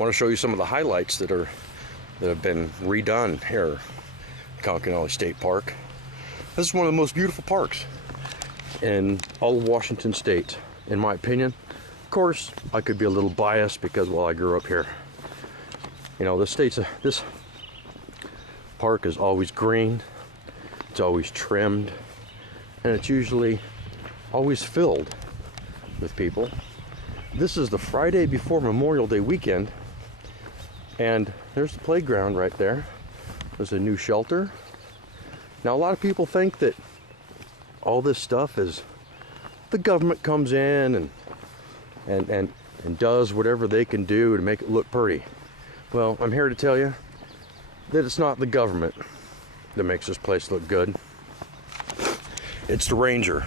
want to show you some of the highlights that have been redone here at Conconully State Park. This is one of the most beautiful parks in all of Washington State, in my opinion. Of course, I could be a little biased because, well, I grew up here. You know, this park is always green, it's always trimmed, and it's usually always filled with people. This is the Friday before Memorial Day weekend, and there's the playground right there. There's a new shelter. Now, a lot of people think that all this stuff is the government comes in and does whatever they can do to make it look pretty. Well, I'm here to tell you that it's not the government that makes this place look good. It's the ranger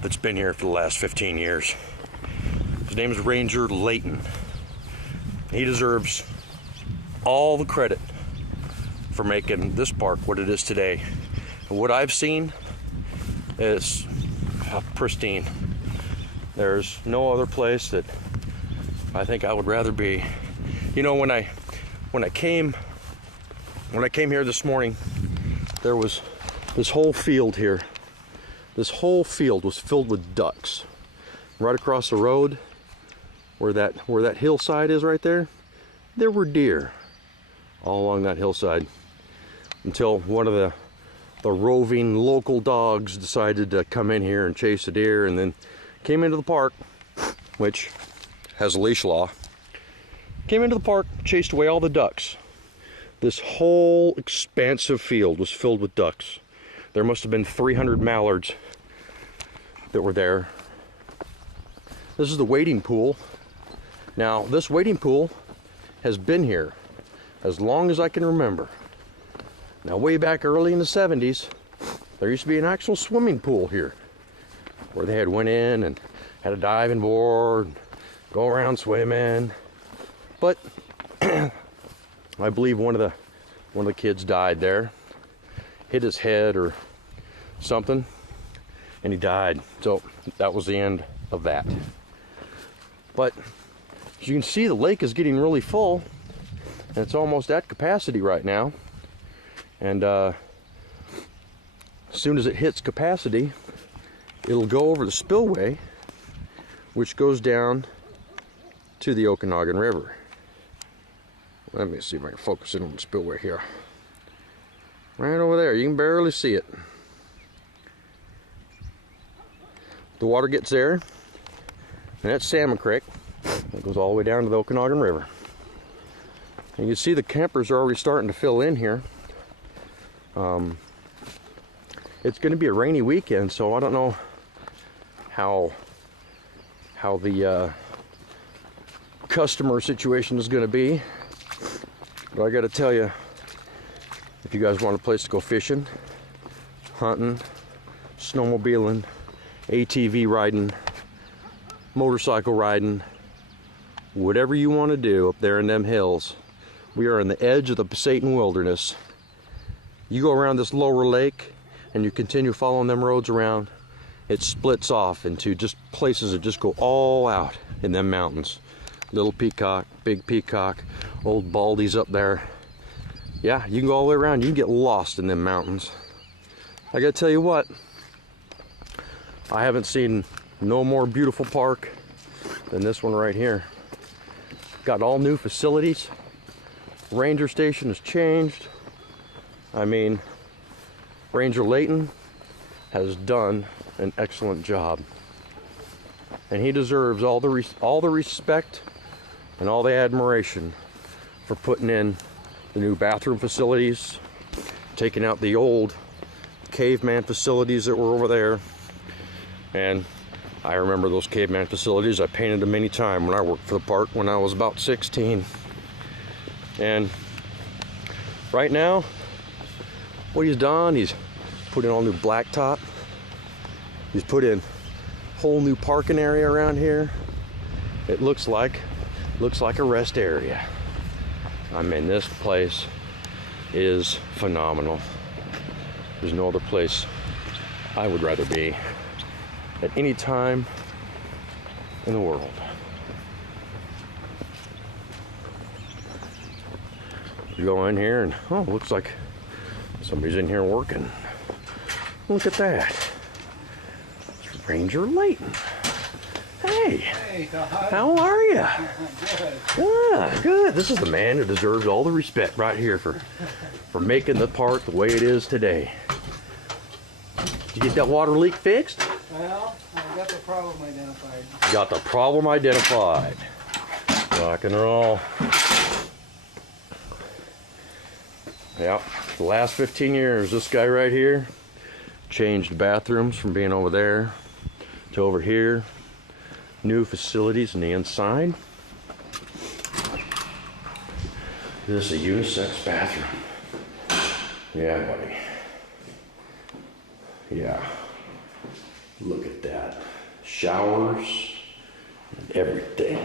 that's been here for the last 15 years. His name is Ranger Layton. He deserves all the credit for making this park what it is today. And what I've seen is pristine. There's no other place that I think I would rather be. You know, when I came here this morning, there was this whole field here. This whole field was filled with ducks. Right across the road, where that hillside is right there were deer all along that hillside, until one of the roving local dogs decided to come in here and chase a deer, and then came into the park, which has a leash law. Came into the park, chased away all the ducks. This whole expansive field was filled with ducks. There must have been 300 mallards that were there. This is the wading pool. Now, this wading pool has been here as long as I can remember. Now, way back early in the 70s, there used to be an actual swimming pool here, where they had went in and had a diving board, go around swimming. But I believe one of the kids died there, hit his head or something, and he died. So that was the end of that. But as you can see, the lake is getting really full, and it's almost at capacity right now. And as soon as it hits capacity, it'll go over the spillway, which goes down to the Okanagan River. Let me see if I can focus in on the spillway here. Right over there, you can barely see it. The water gets there, and that's Salmon Creek. It goes all the way down to the Okanagan River. And you can see the campers are already starting to fill in here. It's going to be a rainy weekend, so I don't know how the customer situation is going to be. But I got to tell you, if you guys want a place to go fishing, hunting, snowmobiling, ATV riding, motorcycle riding, whatever you want to do up there in them hills, we are on the edge of the Pasayten Wilderness. You go around this lower lake and you continue following them roads around, it splits off into just places that just go all out in them mountains. Little Peacock, Big Peacock, Old Baldy's up there. Yeah, you can go all the way around. You can get lost in them mountains. I gotta tell you what, I haven't seen no more beautiful park than this one right here. Got all new facilities. Ranger station has changed. I mean, Ranger Layton has done an excellent job, and he deserves all the respect and all the admiration for putting in the new bathroom facilities, taking out the old caveman facilities that were over there. And I remember those caveman facilities. I painted them many times when I worked for the park when I was about 16. And right now, what he's done, he's put in all new blacktop. He's put in whole new parking area around here. It looks like a rest area. I mean, this place is phenomenal. There's no other place I would rather be at any time in the world. You go in here and, oh, looks like somebody's in here working. Look at that. It's Ranger Layton. Hey. Hey, Todd. How are you? Good. Good. This is the man who deserves all the respect right here for making the park the way it is today. Did you get that water leak fixed? Well, I got the problem identified. Got the problem identified. Rock and roll. Yep. The last 15 years, this guy right here changed bathrooms from being over there to over here. New facilities on the inside. This is a unisex bathroom. Yeah, buddy. Yeah. Look at that. Showers and everything.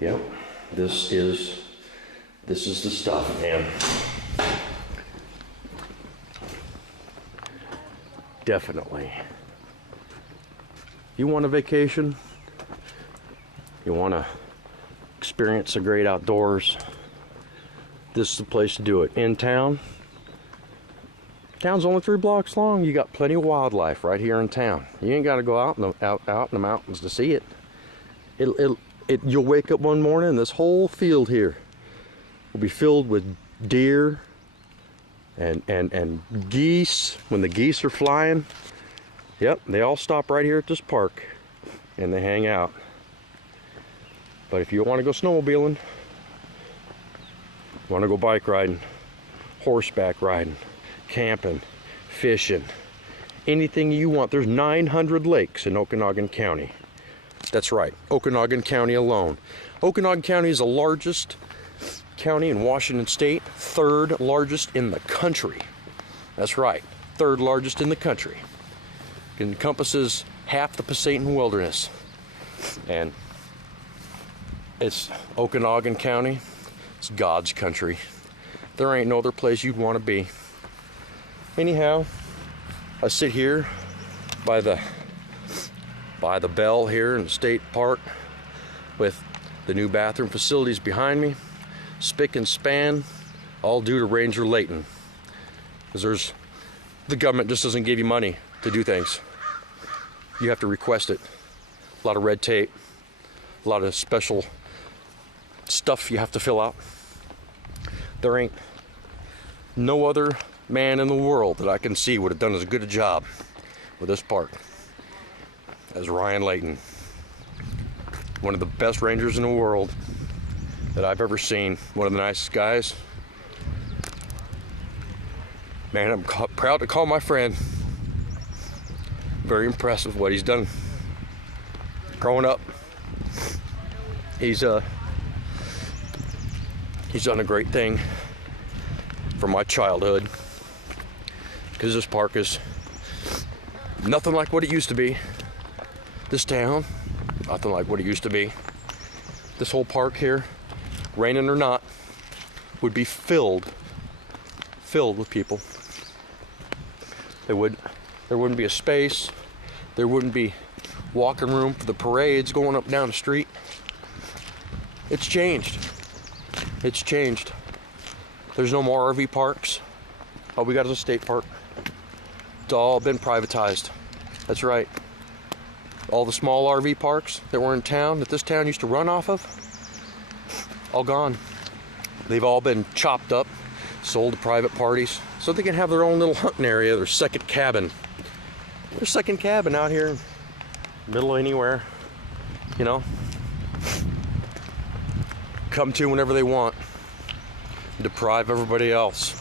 Yep. This is the stuff, man. Definitely. You want a vacation? You want to experience the great outdoors? This is the place to do it. In town. Town's only 3 blocks long. You got plenty of wildlife right here in town. You ain't got to go out in the mountains to see it. You'll wake up one morning and this whole field here will be filled with deer and geese. When the geese are flying, yep, they all stop right here at this park and they hang out. But if you want to go snowmobiling, want to go bike riding, horseback riding, camping, fishing, anything you want, there's 900 lakes in Okanogan County. That's right, Okanogan County alone. Okanogan County is the largest county in Washington State, 3rd largest in the country. That's right, 3rd largest in the country. It encompasses half the Pasayten Wilderness. And it's Okanogan County. It's God's country. There ain't no other place you'd want to be. Anyhow, I sit here by the bell here in the state park with the new bathroom facilities behind me, spick and span, all due to Ranger Layton. Because the government just doesn't give you money to do things. You have to request it. A lot of red tape, a lot of special stuff you have to fill out. There ain't no other man in the world that I can see would have done as good a job with this park as Ryan Layton. One of the best rangers in the world that I've ever seen. One of the nicest guys. Man, I'm proud to call my friend. Very impressed with what he's done. Growing up, he's done a great thing for my childhood, because this park is nothing like what it used to be. This town, nothing like what it used to be. This whole park here, raining or not, would be filled with people. There wouldn't be a space. There wouldn't be walking room for the parades going up down the street. It's changed. It's changed. There's no more RV parks. All we got is a state park. It's all been privatized. That's right. All the small RV parks that were in town, that this town used to run off of, all gone. They've all been chopped up, sold to private parties, so they can have their own little hunting area, their second cabin. Their second cabin out here, middle of anywhere, you know. Come to whenever they want. Deprive everybody else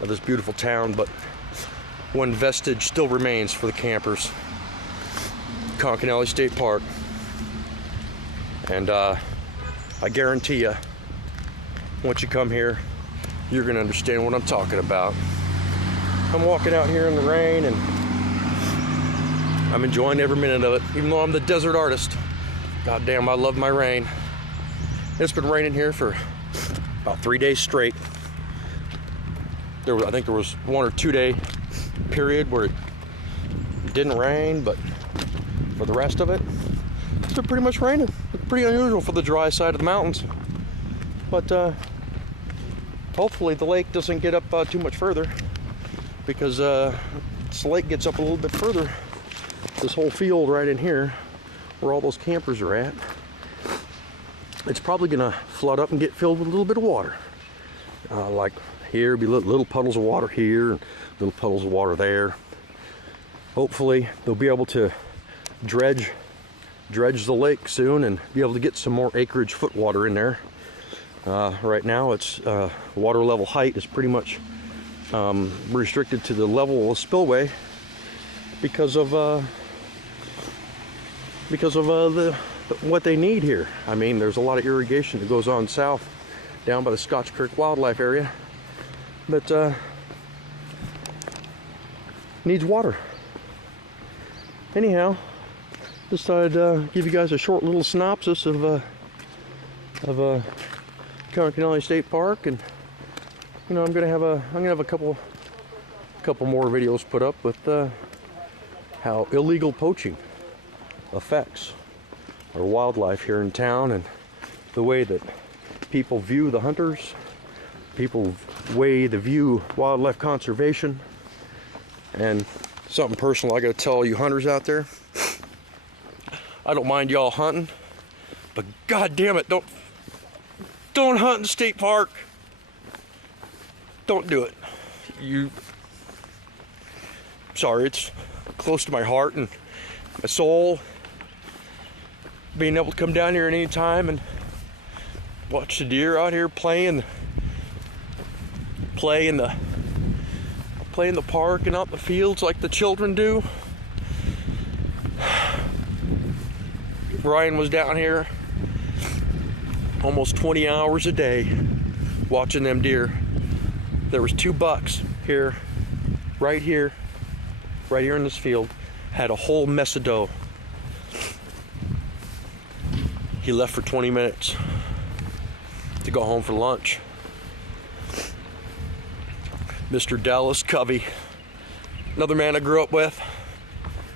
of this beautiful town, but one vestige still remains for the campers. Conconully State Park. And I guarantee you, once you come here, you're gonna understand what I'm talking about. I'm walking out here in the rain and I'm enjoying every minute of it, even though I'm the desert artist. God damn, I love my rain. It's been raining here for about 3 days straight. I think there was 1 or 2 day period where it didn't rain, but for the rest of it, been pretty much raining. Pretty unusual for the dry side of the mountains. But hopefully the lake doesn't get up too much further, because this lake gets up a little bit further. This whole field right in here, where all those campers are at, it's probably gonna flood up and get filled with a little bit of water. Like here, be little puddles of water here, and little puddles of water there. Hopefully they'll be able to dredge the lake soon and be able to get some more acreage foot water in there. Right now it's water level height is pretty much restricted to the level of Spillway because of what they need here. I mean, there's a lot of irrigation that goes on south down by the Scotch Creek wildlife area, but needs water. Anyhow, just thought I'd give you guys a short little synopsis of Conconully State Park, and you know, I'm gonna have a couple more videos put up with how illegal poaching affects our wildlife here in town, and the way that people view the hunters, view wildlife conservation. And something personal I gotta tell all you hunters out there: I don't mind y'all hunting, but god damn it, don't hunt in the state park. Don't do it. Sorry, it's close to my heart and my soul, being able to come down here at any time and watch the deer out here play in the park and out in the fields like the children do. Ryan was down here almost 20 hours a day watching them deer. There was 2 bucks here, right here in this field, had a whole mess of doe. He left for 20 minutes to go home for lunch. Mr. Dallas Covey, another man I grew up with.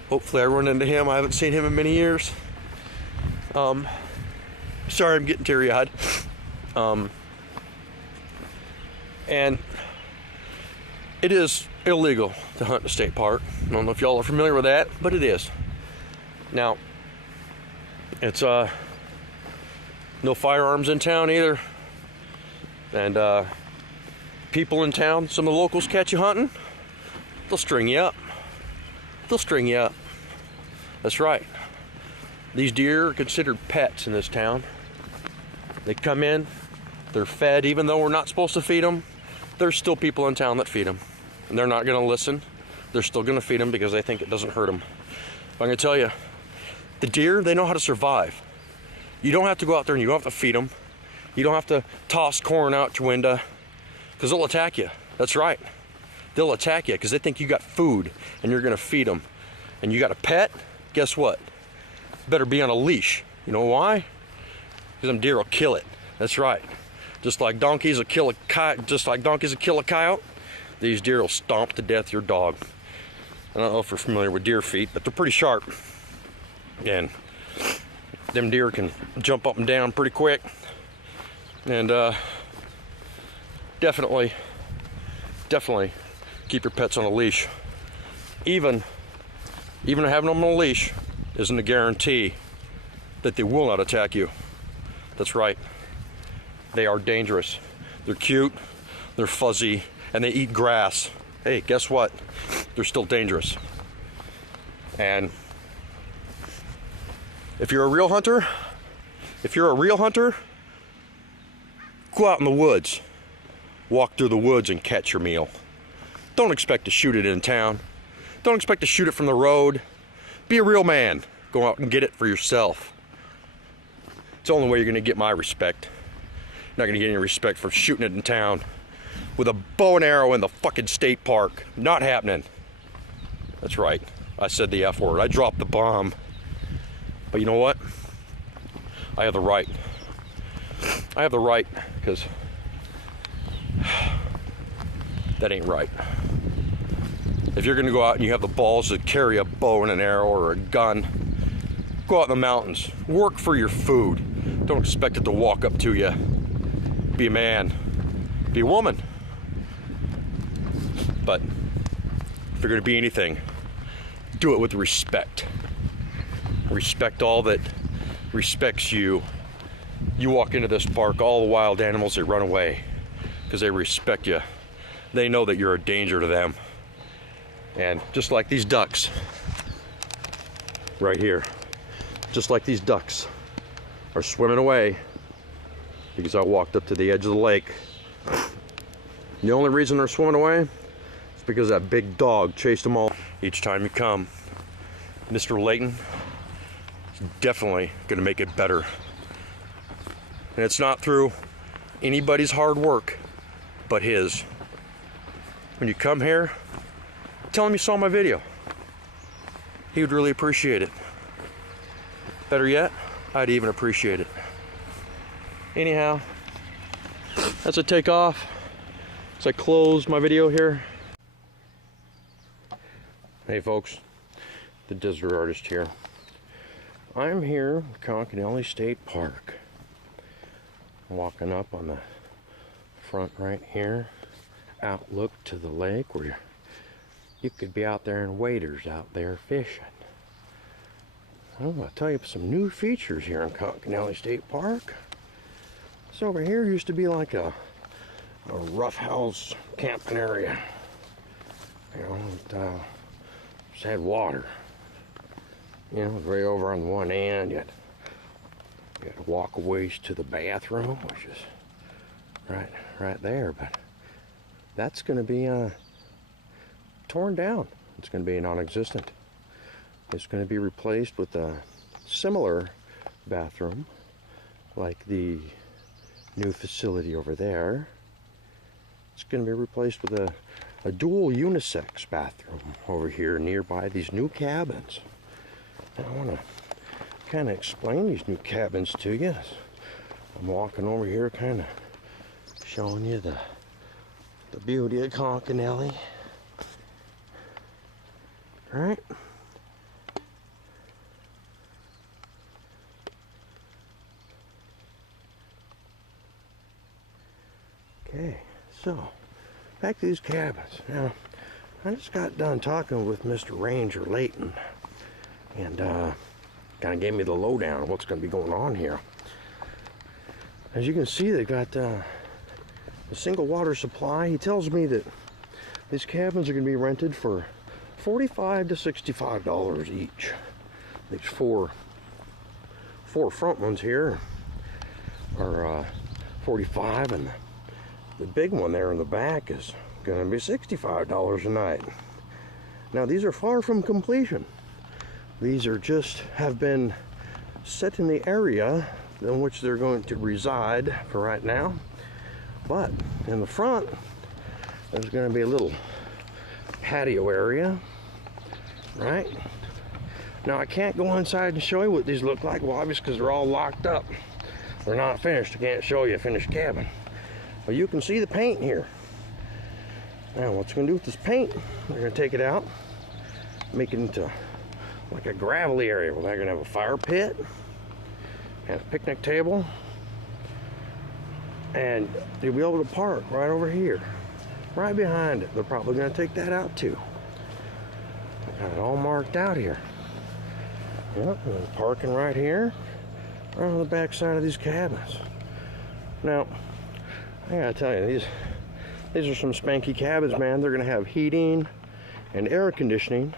Hopefully I run into him. I haven't seen him in many years. Sorry, I'm getting teary-eyed. And it is illegal to hunt in a state park. I don't know if y'all are familiar with that, but it is. Now, it's no firearms in town either. And people in town, some of the locals catch you hunting, they'll string you up. They'll string you up. That's right. These deer are considered pets in this town. They come in, they're fed, even though we're not supposed to feed them. There's still people in town that feed them. And they're not going to listen. They're still going to feed them because they think it doesn't hurt them. But I'm going to tell you, the deer, they know how to survive. You don't have to go out there and you don't have to feed them. You don't have to toss corn out your window, because they'll attack you. That's right. They'll attack you because they think you got food and you're going to feed them. And you got a pet, guess what? Better be on a leash. You know why? Because them deer will kill it. That's right. Just like donkeys will kill a coyote, these deer will stomp to death your dog. I don't know if you're familiar with deer feet, but they're pretty sharp. And them deer can jump up and down pretty quick. And definitely keep your pets on a leash. Even having them on a leash isn't a guarantee that they will not attack you. That's right. They are dangerous. They're cute, they're fuzzy, and they eat grass. Hey, guess what? They're still dangerous. And if you're a real hunter, go out in the woods. Walk through the woods and catch your meal. Don't expect to shoot it in town. Don't expect to shoot it from the road. Be a real man. Go out and get it for yourself. It's the only way you're going to get my respect. You're not going to get any respect for shooting it in town with a bow and arrow in the fucking state park. Not happening. That's right. I said the F word. I dropped the bomb. But you know what? I have the right. I have the right, because that ain't right. If you're going to go out and you have the balls to carry a bow and an arrow or a gun, go out in the mountains. Work for your food. Don't expect it to walk up to you. Be a man. be a woman. But if you're going to be anything, do it with respect. Respect all that respects you. You walk into this park, all the wild animals, they run away because they respect you. They know that you're a danger to them. And just like these ducks right here, just like these ducks are swimming away because I walked up to the edge of the lake. The only reason they're swimming away is because that big dog chased them all. Each time you come, Mr. Layton is definitely going to make it better. And it's not through anybody's hard work but his. When you come here, tell him you saw my video. He would really appreciate it. Better yet, I'd even appreciate it. Anyhow, as I take off, as I close my video here. Hey folks, the Desert Artist here. I'm here at Conconully State Park. Walking up on the front right here, outlook to the lake where you could be out there in waders out there fishing. I'm going to tell you some new features here in Conconully State Park. This over here used to be like a roughhouse camping area. You know, it just had water. You know, right over on the one end, you had to walk a ways to the bathroom, which is right there. But that's going to be torn down. It's going to be non-existent. It's going to be replaced with a similar bathroom like the new facility over there. It's going to be replaced with a dual unisex bathroom over here nearby these new cabins. Now, I want to kind of explain these new cabins to you. I'm walking over here kind of showing you the beauty of Conconully. Right? Okay, so back to these cabins. Now, I just got done talking with Mr. Ranger Layton, and kind of gave me the lowdown of what's going to be going on here. As you can see, they got a single water supply. He tells me that these cabins are going to be rented for $45 to $65 each. These four front ones here are 45, and the big one there in the back is going to be $65 a night. Now, these are far from completion. These are just have been set in the area in which they're going to reside for right now. But in the front, there's going to be a little patio area, right? Now, I can't go inside and show you what these look like, well, obviously, because they're all locked up. They're not finished. I can't show you a finished cabin. But you can see the paint here. Now, what's going to do with this paint, they're going to take it out, make it into like a gravelly area where they're going to have a fire pit and a picnic table, and you'll be able to park right over here, right behind it. They're probably going to take that out too. Got it all marked out here. Yep, and parking right here, right on the back side of these cabins. Now, I gotta tell you, these are some spanky cabins, man. They're gonna have heating and air conditioning.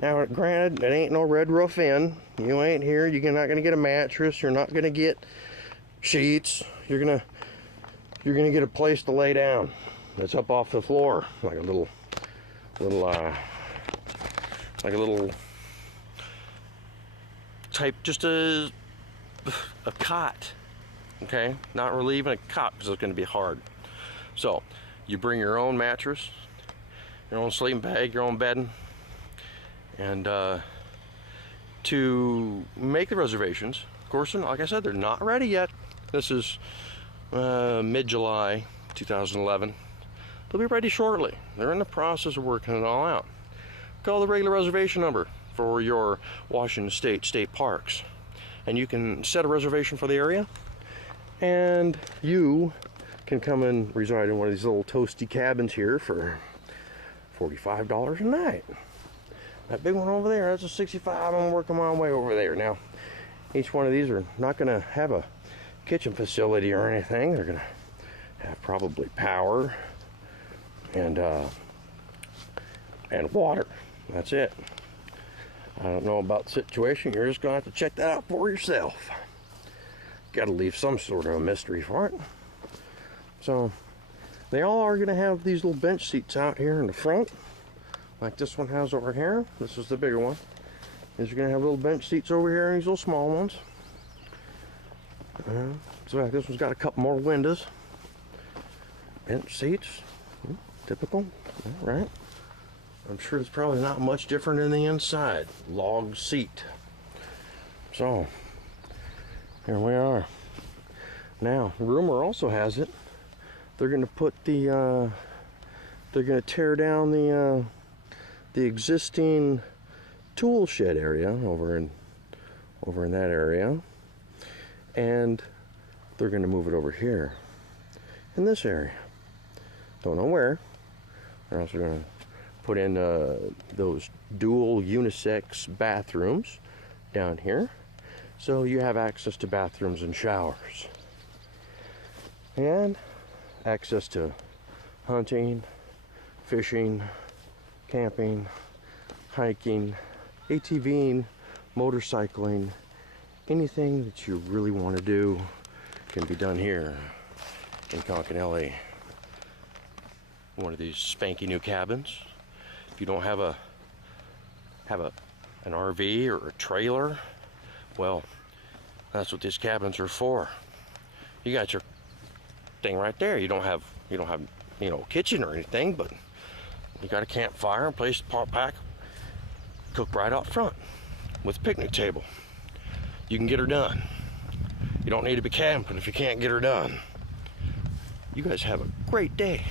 Now, granted, it ain't no Red Roof Inn. You ain't here. You're not gonna get a mattress. You're not gonna get sheets. You're gonna get a place to lay down. That's up off the floor, like a little type, just a cot. Okay, not really even a cot because it's going to be hard. So you bring your own mattress, your own sleeping bag, your own bedding, and to make the reservations, of course, like I said, they're not ready yet. This is mid-July 2011. They'll be ready shortly. They're in the process of working it all out. Call the regular reservation number for your Washington State parks, and you can set a reservation for the area, and you can come and reside in one of these little toasty cabins here for $45 a night. That big one over there, that's a 65. I'm working my way over there. Now, each one of these are not going to have a kitchen facility or anything. They're going to have probably power and water. That's it. I don't know about the situation. You're just going to have to check that out for yourself. Got to leave some sort of a mystery for it. So, they all are going to have these little bench seats out here in the front, like this one has over here. This is the bigger one. These are going to have little bench seats over here and these little small ones. So this one's got a couple more windows. Bench seats, typical, all right. I'm sure it's probably not much different in the inside. Log seat. So, here we are. Now, rumor also has it, they're going to put the, they're going to tear down the existing tool shed area over in that area, and they're going to move it over here in this area. Don't know where. They're also going to put in those dual unisex bathrooms down here, so you have access to bathrooms and showers, and access to hunting, fishing, camping, hiking, ATVing, motorcycling. Anything that you really want to do can be done here in Conconully. One of these spanky new cabins. If you don't have an RV or a trailer, well, that's what these cabins are for. You got your thing right there. You don't have kitchen or anything, but you got a campfire and place to pack, cook right out front with a picnic table. You can get her done. You don't need to be camping if you can't get her done. You guys have a great day.